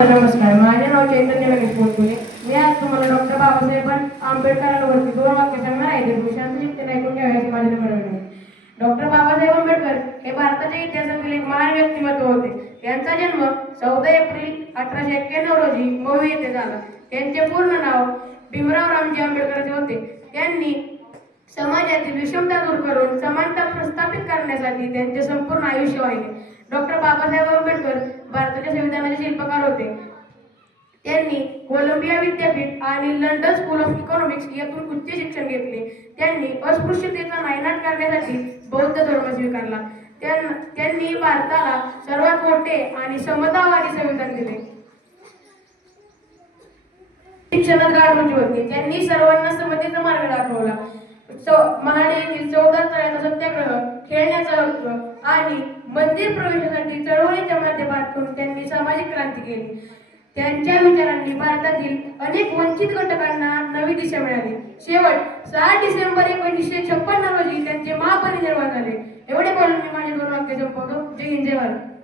नमस्कार, माझे नाव चैतन्य गणेश बोलतोय. मी आज तुम्हाला डॉक्टर बाबासाहेब आंबेडकरांवरती दोन वाक्य सांगणार आहे. ते शांत चित्ताने ऐकून घ्यावे माझे विनंती. डॉक्टर बाबासाहेब आंबेडकर हे भारताच्या इतिहासातील एक महान व्यक्तिमत्व होते. यांचा जन्म 14 एप्रिल 1891 रोजी मऊ येथे झाला. त्यांचे पूर्ण नाव भीमराव रामजी आंबेडकर होते. त्यांनी समाजातील विषमता दूर करून समानता प्रस्थापित करण्यासाठी त्यांचे संपूर्ण आयुष्य वाहिले. डॉक्टर बाबासाहेब आंबेडकर भारताच्या संविधानाचे शिल्पकार होते. त्यांनी कोलंबिया विद्यापीठ आणि लंडन स्कूल ऑफ इकॉनॉमिक्स येथून उच्च शिक्षण घेतले. त्यांनी अस्पृश्यतेचा नायनाट करण्यासाठी बौद्ध धर्म स्वीकारला. त्यांनी भारताला सर्वात मोठे आणि समतावादी संविधान दिले. शिक्षणात गाढ होती. त्यांनी सर्वांना समतेचा मार्ग दाखवला. महाडे येथील 14 तळ्याचा सत्याग्रह, खेळण्याचा हक्क आणि मंदिर प्रवेशासाठी चळवळीच्या माध्यमातून त्यांनी सामाजिक क्रांती केली. त्यांच्या विचारांनी भारतातील अनेक वंचित घटकांना नवी दिशा मिळाली. शेवट 6 डिसेंबर 1956 रोजी त्यांचे महापरिनिर्वाण झाले. एवढे बोलून मी माझे दोन वाक्य संपवतो. जय हिंद, जय भारत.